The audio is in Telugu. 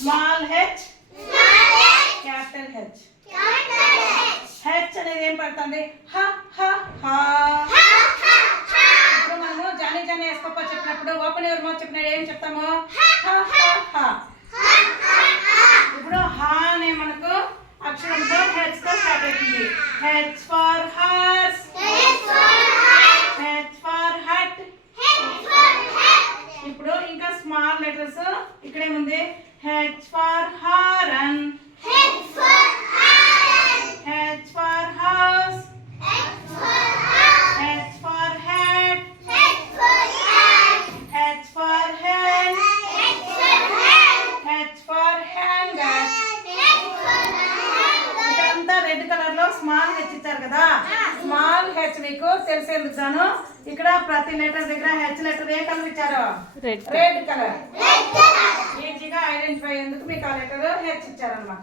Small H capital H. H అనేది ఏం పడుతుంది? హ హ హ. ఇప్పుడు మనము జానీ జానీ వేసుకోపో చెప్పినప్పుడు ఓపెన్ యువర్ మౌత్ చెప్పినప్పుడు ఏం చెప్తాము? హ హ హ. ఇప్పుడు హ అనే మనకు అక్షరంతో హెచ్ తో స్టార్ట్ అవుతుంది. H for horse, H for hut. ఇప్పుడు ఇంకా స్మాల్ లెటర్స్ ఇక్కడేముంది? H for horn, H for house, H for head, H for head, H for hanger. ఇక్కడంతా రెడ్ కలర్ లో స్మాల్ హెచ్ ఇచ్చారు కదా. స్మాల్ హెచ్ మీకు తెలిసేందుకు గాను ఇక్కడ ప్రతి లెటర్ దగ్గర హెచ్ లెటర్ ఏ కలర్ ఇచ్చారు? Red colour. ఈజీగా ఐడెంటిఫై అయ్యేందుకు మీకు ఆ లెటర్ హెచ్ ఇచ్చారనమాట.